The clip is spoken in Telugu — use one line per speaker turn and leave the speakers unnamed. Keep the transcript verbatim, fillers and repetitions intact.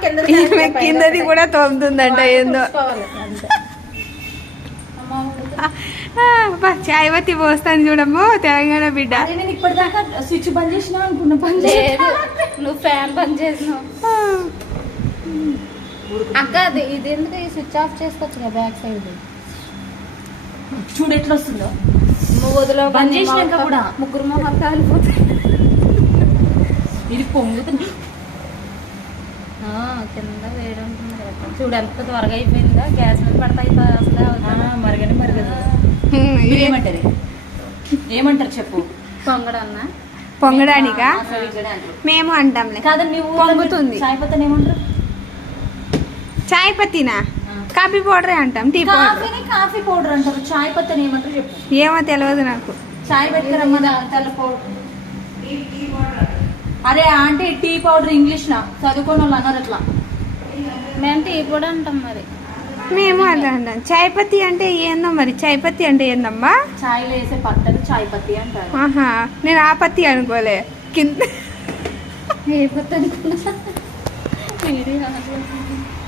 కిందది కూడా తోముతుందంట ఏందో. చాయ్ పత్తి పోస్తాను చూడము తెలంగాణ బిడ్డ.
నేను ఇప్పటిదాకా స్విచ్ బంద్ చేసినా అనుకున్నా, బంద్ లేదు నువ్వు ఫ్యాన్ బంద్ చేసినావు అక్క. అది ఇది ఎందుకు స్విచ్ ఆఫ్ చేసుకోవచ్చు కదా బ్యాక్ సైడ్. చూడు ఎట్లా వస్తుందో. వదిలో బంద్ చేసినాక కూడా ముగ్గురు మొహాలు కాలిపోతాయి. ఇది పొంగుతుంది కింద వేడి ఉంటుంది కదా. చూడు ఎంత త్వరగా అయిపోయిందా. గ్యాస్ మీద పడతాయి అసలు మరగని మరగదు. ఏమంటారు ఏమంటారు చెప్పు. పొంగడన్నా
పొంగడానికా మేము అంటాంలే.
కాదు నువ్వు
పొంగుతుంది.
చాయ్ పత్తిని ఏమంటారు?
చాయ్ పత్తినా కాఫీ పౌడరే అంటాం. టీ పౌడర్
కాఫీ పౌడర్ అంటారు. చాయ్ పత్తిని ఏమంటారు చెప్పు.
ఏమో తెలియదు నాకు.
చాయ్ పెట్టుకురమ్మా తెల్ల పౌడర్. అరే ఆంటీ టీ పౌడర్ ఇంగ్లీష్ నా చదువుకోని వాళ్ళు అన్నారు అట్లా. మేము టీ పౌడర్ అంటాం మరి.
మేము అట్లా అంటాం. చాయ్ పత్తి అంటే ఏందో మరి. చాయ్ పత్తి అంటే ఏందమ్మా?
చాయ్లో వేసే పట్టలు చాయ్ పత్తి అంటారు.
ఆహా నేను ఆ పత్తి అనుకోలే. కింద
ఏ పత్తి అనుకున్నా.